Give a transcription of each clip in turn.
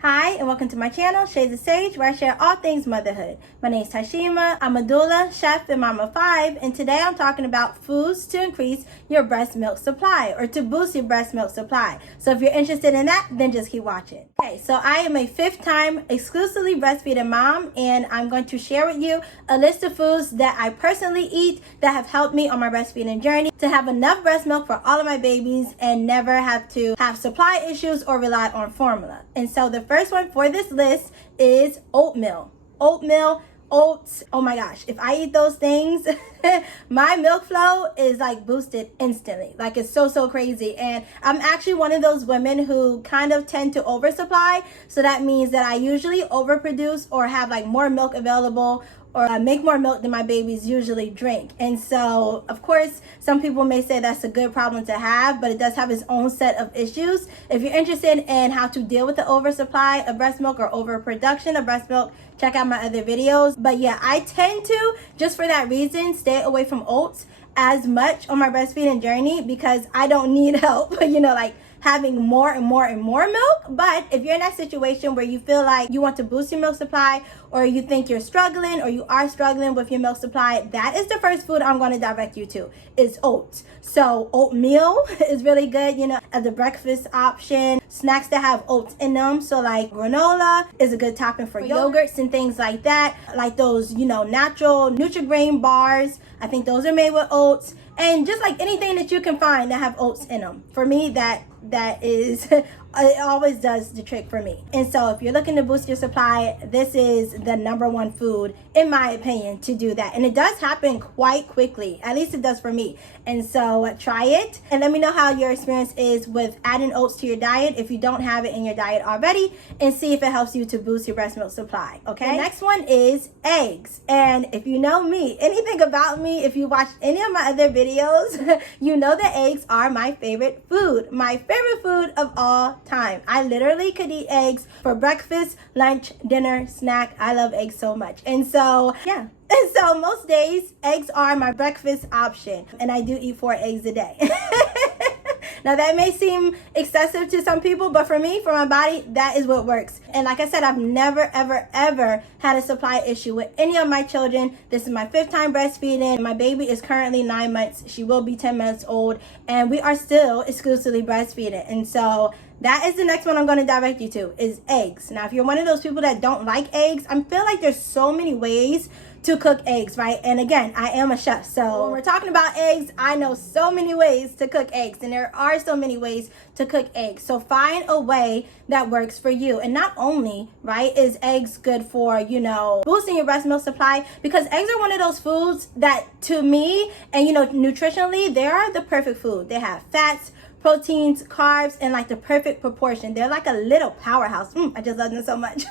Hi, and welcome to my channel, Shades of Sage, where I share all things motherhood. My name is Tashima. I'm a doula, chef, and mama of 5, and today I'm talking about foods to increase your breast milk supply or to boost your breast milk supply. So if you're interested in that, then just keep watching. Okay, so I am a 5th-time exclusively breastfeeding mom, and I'm going to share with you a list of foods that I personally eat that have helped me on my breastfeeding journey to have enough breast milk for all of my babies and never have to have supply issues or rely on formula. And so the first one for this list is oatmeal. Oats. Oh my gosh, if I eat those things, my milk flow is like boosted instantly. Like it's so crazy. And I'm actually one of those women who kind of tend to oversupply. So that means that I usually overproduce or have like more milk available, or make more milk than my babies usually drink. And so, of course, some people may say that's a good problem to have, but it does have its own set of issues. If you're interested in how to deal with the oversupply of breast milk or overproduction of breast milk, check out my other videos. But yeah, I tend to, just for that reason, stay away from oats as much on my breastfeeding journey because I don't need help, like having more and more milk. But if you're in that situation where you feel like you want to boost your milk supply, or you think you're struggling or you are struggling with your milk supply, that is the first food I'm going to direct you to, is oats. So oatmeal is really good, as a breakfast option. Snacks that have oats in them, so like granola is a good topping for yogurts and things like that, like those natural Nutri-Grain bars. I think those are made with oats. And just like anything that you can find that have oats in them, for me that is it always does the trick for me. And so if you're looking to boost your supply, this is the number one food in my opinion to do that. And it does happen quite quickly, at least it does for me. And so try it and let me know how your experience is with adding oats to your diet if you don't have it in your diet already, and see if it helps you to boost your breast milk supply. Okay, the next one is eggs. And if you know me, anything about me, if you watch any of my other videos, you know that eggs are my favorite food of all time. I literally could eat eggs for breakfast, lunch, dinner, snack. I love eggs so much. And so yeah, and so most days eggs are my breakfast option, and I do eat 4 eggs a day. Now that may seem excessive to some people, but for me, for my body, that is what works. And like I said, I've never ever had a supply issue with any of my children. This is my 5th time breastfeeding. My baby is currently 9 months. She will be 10 months old, and we are still exclusively breastfeeding. And so that is the next one I'm going to direct you to, is eggs. Now, if you're one of those people that don't like eggs, I feel like there's so many ways to cook eggs, right? And again, I am a chef, so when we're talking about eggs, I know so many ways to cook eggs, and there are so many ways to cook eggs. So find a way that works for you. And not only, right, is eggs good for, boosting your breast milk supply, because eggs are one of those foods that, to me, and nutritionally, they are the perfect food. They have fats, proteins, carbs, and like the perfect proportion. They're like a little powerhouse. I just love them so much.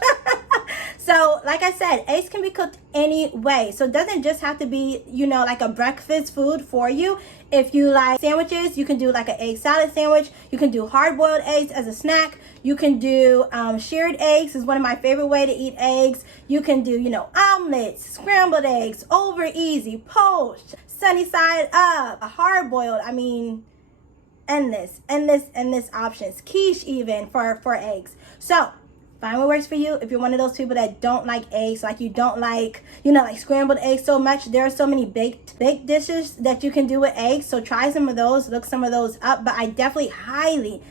So like I said, eggs can be cooked any way. So it doesn't just have to be, like a breakfast food for you. If you like sandwiches, you can do like an egg salad sandwich. You can do hard-boiled eggs as a snack. You can do shirred eggs is one of my favorite way to eat eggs. You can do, omelets, scrambled eggs, over easy, poached, sunny side up, a hard-boiled. I mean, endless options. Quiche even for eggs. So find what works for you. If you're one of those people that don't like eggs, like you don't like, like scrambled eggs so much, there are so many baked dishes that you can do with eggs. So try some of those, look some of those up. But I definitely highly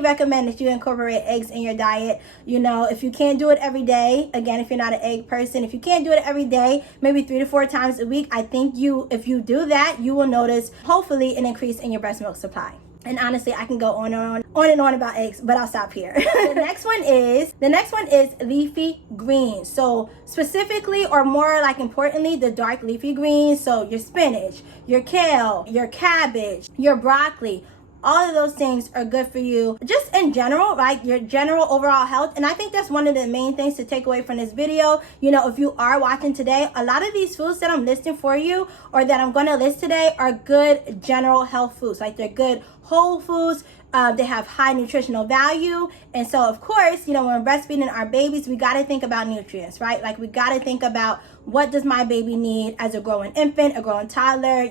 recommend that you incorporate eggs in your diet. If you can't do it every day, again, if you're not an egg person, if you can't do it every day, maybe 3 to 4 times a week, I think if you do that, you will notice hopefully an increase in your breast milk supply. And honestly, I can go on and on about eggs, but I'll stop here. The next one is leafy greens. So specifically, or more like importantly, the dark leafy greens. So your spinach, your kale, your cabbage, your broccoli. All of those things are good for you just in general, right? Your general overall health. And I think that's one of the main things to take away from this video. If you are watching today, a lot of these foods that I'm listing for you, or that I'm going to list today, are good general health foods. Like they're good whole foods. They have high nutritional value. And so, of course, when we're breastfeeding our babies, we got to think about nutrients, right? Like we got to think about what does my baby need as a growing infant, a growing toddler,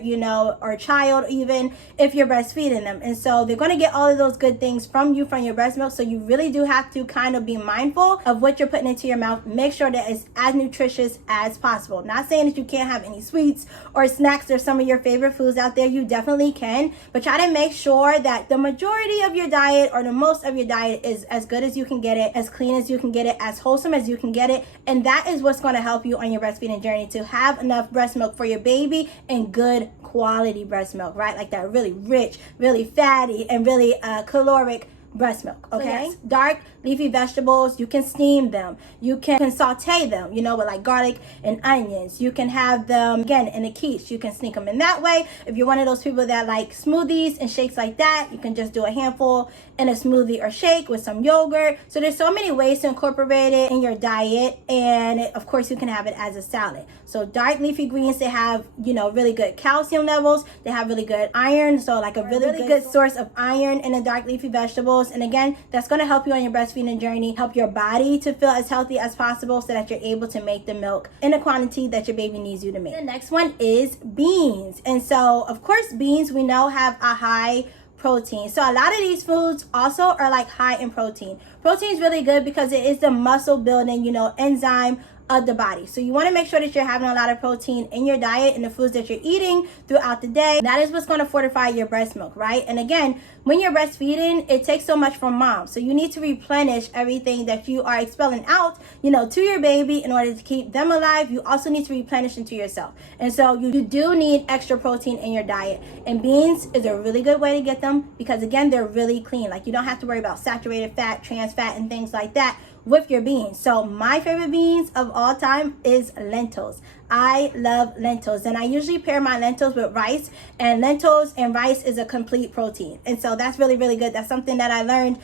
or child, even if you're breastfeeding them. And so they're going to get all of those good things from you, from your breast milk. So you really do have to kind of be mindful of what you're putting into your mouth. Make sure that it's as nutritious as possible. Not saying that you can't have any sweets or snacks or some of your favorite foods out there. You definitely can, but try to make sure that the majority of your diet, or the most of your diet, is as good as you can get it, as clean as you can get it, as wholesome as you can get it. And that is what's going to help you on your breastfeeding journey, to have enough breast milk for your baby, and good quality breast milk, right? Like that really rich, really fatty, and really caloric breast milk. Okay. So yes, dark leafy vegetables, you can steam them, you can saute them, with like garlic and onions. You can have them again in a quiche. You can sneak them in that way. If you're one of those people that like smoothies and shakes like that, you can just do a handful in a smoothie or shake with some yogurt. So there's so many ways to incorporate it in your diet, and of course you can have it as a salad. So dark leafy greens, they have really good calcium levels, they have really good iron, so like a really good source of iron in the dark leafy vegetables. And again, that's going to help you on your breastfeeding journey, help your body to feel as healthy as possible, so that you're able to make the milk in a quantity that your baby needs you to make. The next one is beans. And so of course beans, we know, have a high protein. So a lot of these foods also are like high in protein. Protein is really good because it is the muscle building, enzyme of the body. So you want to make sure that you're having a lot of protein in your diet and the foods that you're eating throughout the day. That is what's going to fortify your breast milk, right? And again, when you're breastfeeding, it takes so much from mom. So you need to replenish everything that you are expelling out, to your baby in order to keep them alive. You also need to replenish into yourself. And so you do need extra protein in your diet. And beans is a really good way to get them, because again, they're really clean. Like you don't have to worry about saturated fat, trans fat, and things like that with your beans. So my favorite beans of all time is lentils. I love lentils, and I usually pair my lentils with rice, and lentils and rice is a complete protein. And so that's really, really good. That's something that I learned,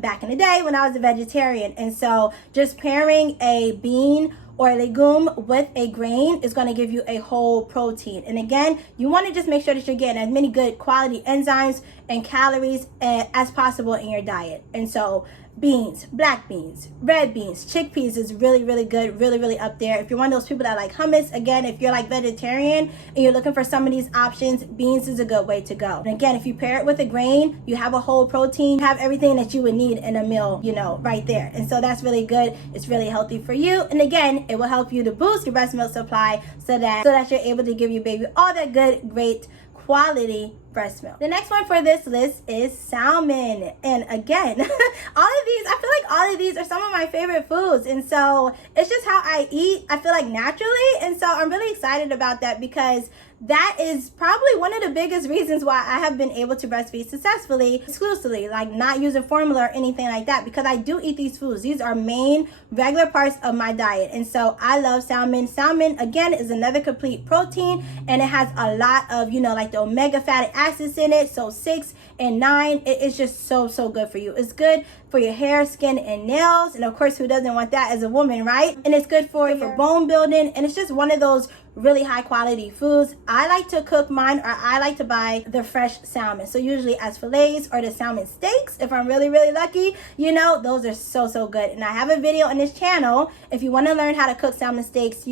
back in the day when I was a vegetarian. And so just pairing a bean or a legume with a grain is going to give you a whole protein. And again, you want to just make sure that you're getting as many good quality enzymes and calories as possible in your diet. And so beans, black beans, red beans, chickpeas is really, really good, really, really up there. If you're one of those people that like hummus, again, if you're like vegetarian and you're looking for some of these options, beans is a good way to go. And again, if you pair it with a grain, you have a whole protein, you have everything that you would need in a meal, right there. And so that's really good. It's really healthy for you. And again, it will help you to boost your breast milk supply so that you're able to give your baby all that good, great quality breast milk. The next one for this list is salmon. And again, I feel like all of these are some of my favorite foods. And so it's just how I eat, I feel like, naturally. And so I'm really excited about that, because that is probably one of the biggest reasons why I have been able to breastfeed successfully, exclusively, like not using formula or anything like that, because I do eat these foods. These are main regular parts of my diet. And so I love salmon. Salmon, again, is another complete protein, and it has a lot of, like the omega fatty acids in it. So 6 and 9, it is just so good for you. It's good for your hair, skin, and nails. And of course, who doesn't want that as a woman, right? And it's good for bone building. And it's just one of those really high quality foods. I like to cook mine, or I like to buy the fresh salmon. So usually as fillets or the salmon steaks, if I'm really, really lucky, those are so good. And I have a video on this channel if you want to learn how to cook salmon steaks,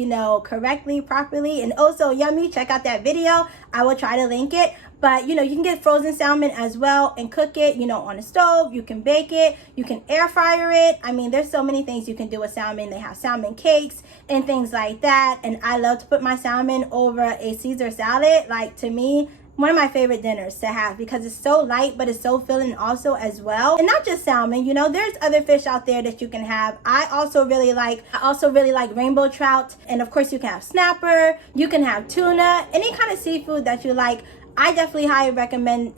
correctly, properly, and also yummy. Check out that video. I will try to link it. But, you can get frozen salmon as well and cook it, on the stove. You can bake it. You can air fryer it. I mean, there's so many things you can do with salmon. They have salmon cakes and things like that. And I love to put my salmon over a Caesar salad. Like, to me, one of my favorite dinners to have, because it's so light, but it's so filling also as well. And not just salmon, there's other fish out there that you can have. I also really like rainbow trout. And of course, you can have snapper. You can have tuna, any kind of seafood that you like. I definitely highly recommend,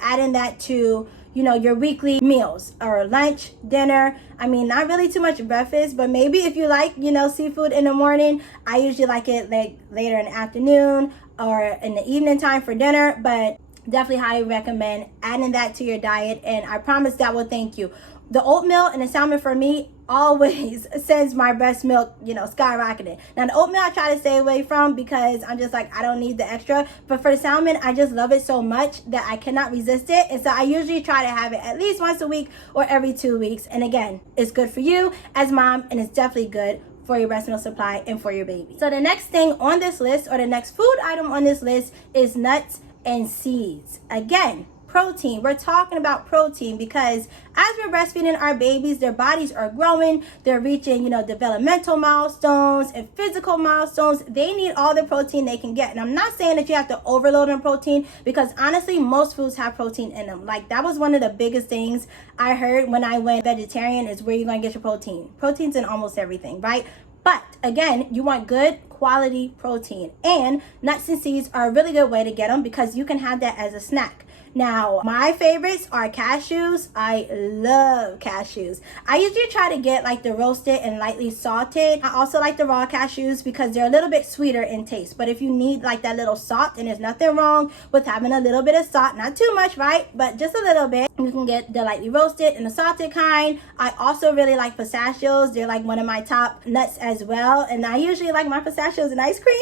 adding that to, your weekly meals or lunch, dinner. I mean, not really too much breakfast, but maybe if you like, seafood in the morning. I usually like it like later in the afternoon or in the evening time for dinner, but definitely highly recommend adding that to your diet. And I promise that will thank you. The oatmeal and the salmon for me always sends my breast milk, skyrocketing. Now, the oatmeal I try to stay away from, because I'm just like, I don't need the extra. But for the salmon, I just love it so much that I cannot resist it. And so I usually try to have it at least once a week or every 2 weeks. And again, it's good for you as mom, and it's definitely good for your breast milk supply and for your baby. So the next thing on this list, or the next food item on this list, is nuts and seeds. Again, protein. We're talking about protein because as we're breastfeeding our babies, their bodies are growing, they're reaching, developmental milestones and physical milestones. They need all the protein they can get. And I'm not saying that you have to overload on protein, because honestly, most foods have protein in them. Like, that was one of the biggest things I heard when I went vegetarian, is where you're going to get your protein. Protein's in almost everything, right? But again, you want good quality protein, and nuts and seeds are a really good way to get them because you can have that as a snack. Now, my favorites are cashews. I love cashews. I usually try to get like the roasted and lightly salted. I also like the raw cashews because they're a little bit sweeter in taste. But if you need like that little salt, and there's nothing wrong with having a little bit of salt, not too much, right? But just a little bit. You can get the lightly roasted and the salted kind. I also really like pistachios. They're like one of my top nuts as well. And I usually like my pistachios in ice cream.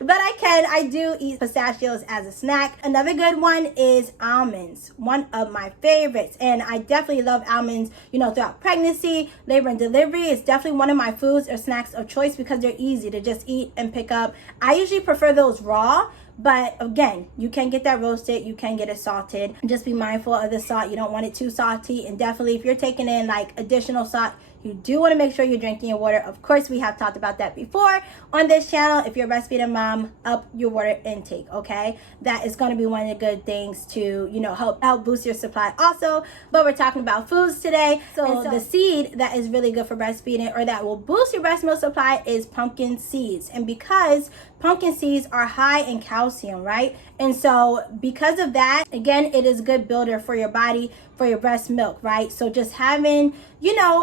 But I do eat pistachios as a snack. Another good one is almonds, one of my favorites. And I definitely love almonds, throughout pregnancy, labor and delivery. It's definitely one of my foods or snacks of choice because they're easy to just eat and pick up. I usually prefer those raw. But again, you can get that roasted, you can get it salted. Just be mindful of the salt. You don't want it too salty. And definitely, if you're taking in like additional salt, you do want to make sure you're drinking your water. Of course, we have talked about that before on this channel. If you're a breastfeeding mom, up your water intake, okay? That is going to be one of the good things to, help boost your supply also. But we're talking about foods today. So the seed that is really good for breastfeeding, or that will boost your breast milk supply, is pumpkin seeds. And because pumpkin seeds are high in calcium, right? And so because of that, again, it is a good builder for your body, for your breast milk, right? So just having,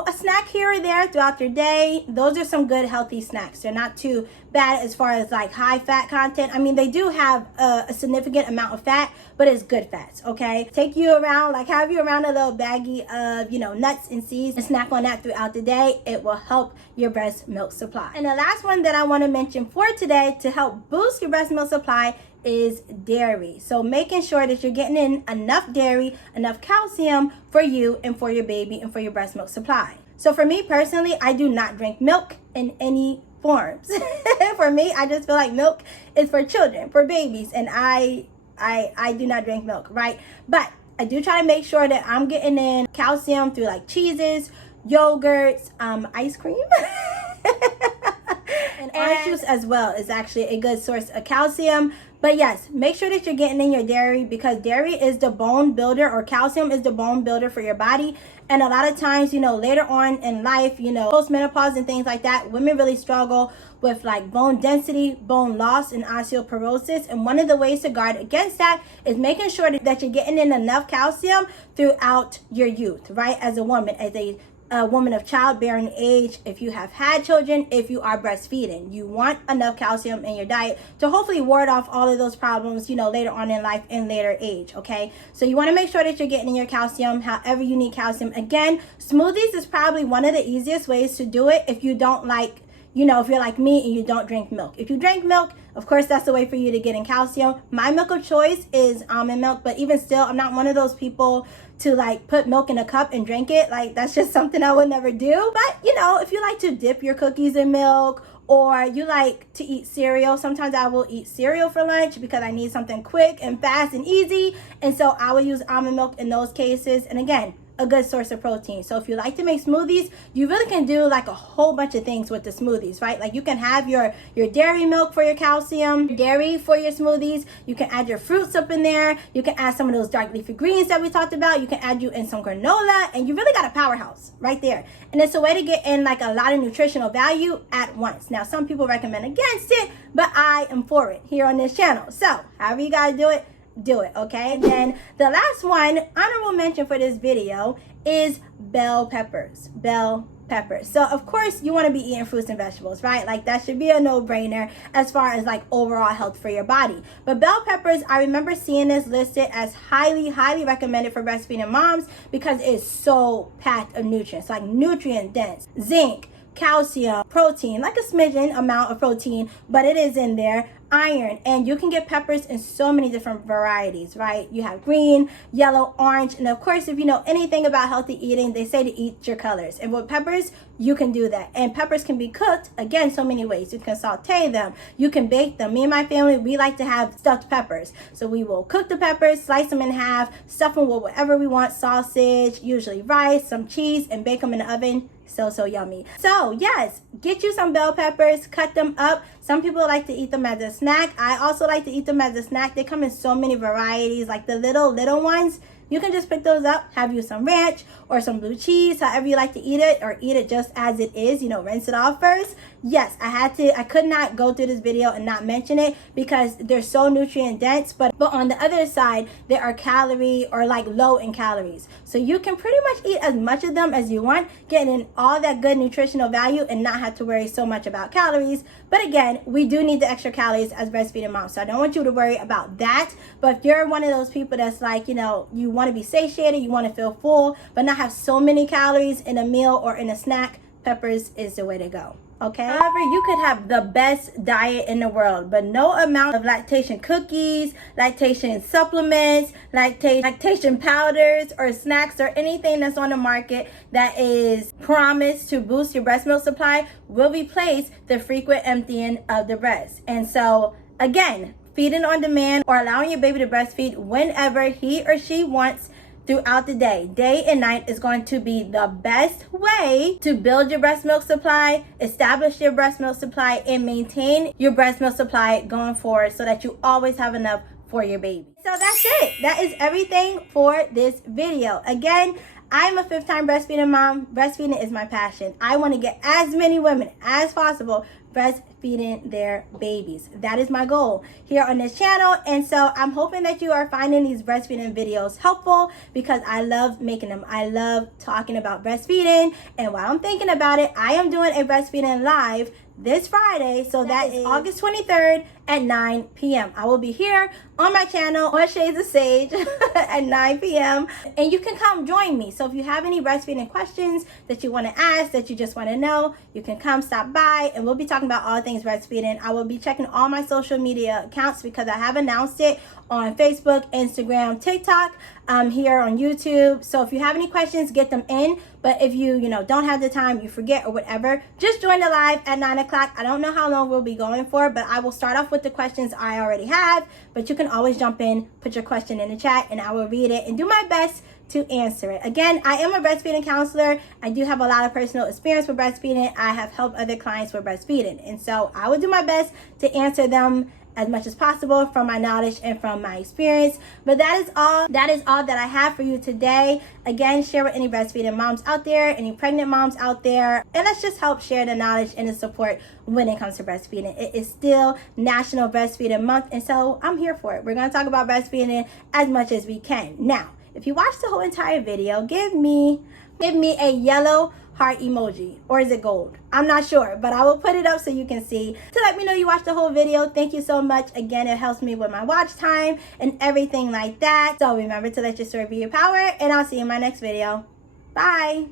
a snack here or there throughout your day, those are some good healthy snacks. They're not too bad as far as like high fat content. I mean, they do have a significant amount of fat, but it's good fats, okay? Have you around a little baggie of, nuts and seeds, and snack on that throughout the day. It will help your breast milk supply. And the last one that I want to mention for today to help boost your breast milk supply is dairy. So making sure that you're getting in enough dairy, enough calcium for you and for your baby and for your breast milk supply. So for me personally, I do not drink milk in any forms. For me, I just feel like milk is for children, for babies, and I do not drink milk, right? But I do try to make sure that I'm getting in calcium through like cheeses, yogurts, ice cream. And orange juice as well is actually a good source of calcium. But yes, make sure that you're getting in your dairy, because dairy is the bone builder, or calcium is the bone builder for your body. And a lot of times, later on in life, post-menopause and things like that, women really struggle with like bone density, bone loss, and osteoporosis. And one of the ways to guard against that is making sure that you're getting in enough calcium throughout your youth, right? As a woman, as a woman of childbearing age, if you have had children, if you are breastfeeding, you want enough calcium in your diet to hopefully ward off all of those problems, later on in life and later age, okay? So you want to make sure that you're getting in your calcium however you need calcium. Again, smoothies is probably one of the easiest ways to do it if you don't like, if you're like me and you don't drink milk. If you drink milk, of course, that's the way for you to get in calcium. My milk of choice is almond milk, but even still, I'm not one of those people to like put milk in a cup and drink it. Like, that's just something I would never do. But, if you like to dip your cookies in milk, or you like to eat cereal, sometimes I will eat cereal for lunch because I need something quick and fast and easy. And so I will use almond milk in those cases. And again, a good source of protein. So if you like to make smoothies, you really can do like a whole bunch of things with the smoothies, right? Like you can have your dairy milk for your calcium, dairy for your smoothies. You can add your fruits up in there. You can add some of those dark leafy greens that we talked about. You can add you in some granola, and you really got a powerhouse right there. And it's a way to get in like a lot of nutritional value at once. Now, some people recommend against it, but I am for it here on this channel. So however you guys do it, okay? And then the last one, honorable mention for this video, is bell peppers. So of course you want to be eating fruits and vegetables, right? Like that should be a no-brainer as far as like overall health for your body. But bell peppers, I remember seeing this listed as highly recommended for breastfeeding moms because it's so packed of nutrients, like nutrient dense, zinc, calcium, protein, like a smidgen amount of protein, but it is in there. iron. And you can get peppers in so many different varieties, right? You have green, yellow, orange, and of course, if you know anything about healthy eating, they say to eat your colors. And with peppers, you can do that. And peppers can be cooked, again, so many ways. You can saute them, you can bake them. Me and my family, we like to have stuffed peppers. So we will cook the peppers, slice them in half, stuff them with whatever we want, sausage, usually rice, some cheese, and bake them in the oven. So yummy. So yes, get you some bell peppers, cut them up. Some people like to eat them as a snack. I also like to eat them as a snack. They come in so many varieties, like the little ones. You can just pick those up, have you some ranch or some blue cheese, however you like to eat it, or eat it just as it is, rinse it off first. Yes, I could not go through this video and not mention it because they're so nutrient dense, but on the other side, they are calorie or like low in calories. So you can pretty much eat as much of them as you want, getting in all that good nutritional value and not have to worry so much about calories. But again, we do need the extra calories as breastfeeding moms. So I don't want you to worry about that. But if you're one of those people that's like, you want to be satiated, you want to feel full, but not have so many calories in a meal or in a snack, peppers is the way to go. Okay. However, you could have the best diet in the world, but no amount of lactation cookies, lactation supplements, lactation powders or snacks or anything that's on the market that is promised to boost your breast milk supply will replace the frequent emptying of the breast. And so again, feeding on demand or allowing your baby to breastfeed whenever he or she wants throughout the day and night is going to be the best way to build your breast milk supply, establish your breast milk supply, and maintain your breast milk supply going forward so that you always have enough for your baby. So that's it. That is everything for this video. Again, I'm a 5th-time breastfeeding mom. Breastfeeding is my passion. I want to get as many women as possible breastfeeding their babies. That is my goal here on this channel. And so I'm hoping that you are finding these breastfeeding videos helpful because I love making them. I love talking about breastfeeding. And while I'm thinking about it, I am doing a breastfeeding live this Friday. So that is August 23rd at 9 p.m. I will be here on my channel on Shades of Sage at 9 p.m. and you can come join me. So if you have any breastfeeding questions that you want to ask, that you just want to know, you can come stop by and we'll be talking about all things breastfeeding. I will be checking all my social media accounts because I have announced it on Facebook, Instagram, TikTok, here on YouTube. So if you have any questions, get them in. But if you don't have the time, you forget or whatever, just join the live at 9 o'clock. I don't know how long we'll be going for, but I will start off with the questions I already have. But you can always jump in, put your question in the chat, and I will read it and do my best to answer it. Again, I am a breastfeeding counselor. I do have a lot of personal experience with breastfeeding. I have helped other clients with breastfeeding. And so I will do my best to answer them as much as possible from my knowledge and from my experience. But that is all that I have for you today. Again, share with any breastfeeding moms out there, any pregnant moms out there, and let's just help share the knowledge and the support when it comes to breastfeeding. It is still National Breastfeeding Month, and so I'm here for it. We're going to talk about breastfeeding as much as we can. Now, if you watch the whole entire video, give me a yellow heart emoji, or is it gold? I'm not sure, but I will put it up so you can see to let me know you watched the whole video. Thank you so much. Again, it helps me with my watch time and everything like that. So remember to let your story be your power, and I'll see you in my next video. Bye.